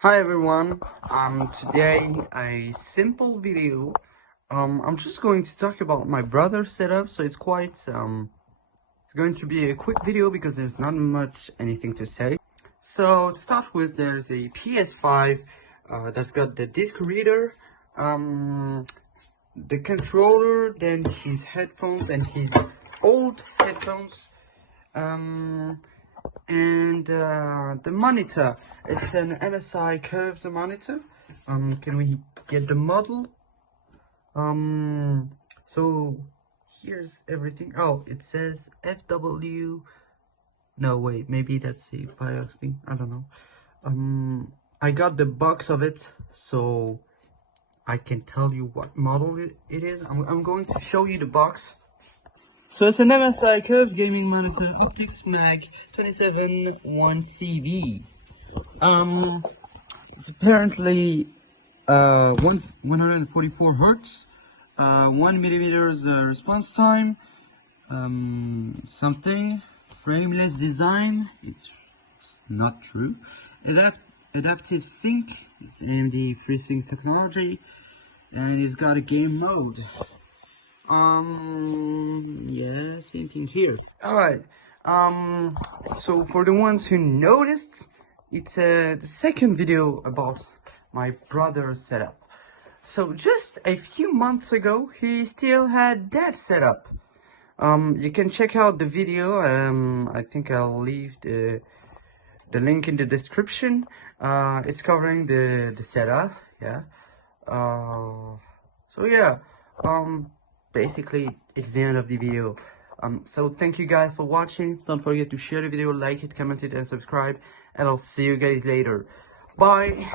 Hi everyone, today a simple video. I'm just going to talk about my brother's setup, so it's it's going to be a quick video because there's not much anything to say. So to start with, there's a PS5 that's got the disc reader, the controller, then his headphones and his old headphones, and the monitor. It's an MSI Curved Monitor. Can we get the model? So here's everything. Oh, it says FW. No, wait, maybe that's the BIOS thing. I don't know. I got the box of it, so I can tell you what model it is. I'm going to show you the box. So it's an MSI Curved Gaming Monitor Optix MAG271CV. It's apparently 144 hertz, 1 millimeters response time, something frameless design. It's not true. Adaptive sync. It's AMD FreeSync technology, and it's got a game mode. Yeah, same thing here. Alright, so for the ones who noticed, it's the second video about my brother's setup. So just a few months ago, he still had that setup. You can check out the video. I think I'll leave the link in the description. It's covering the setup, yeah. So yeah, basically it's the end of the video. So thank you guys for watching. Don't forget to share the video, like it, comment it, and subscribe, and I'll see you guys later. Bye.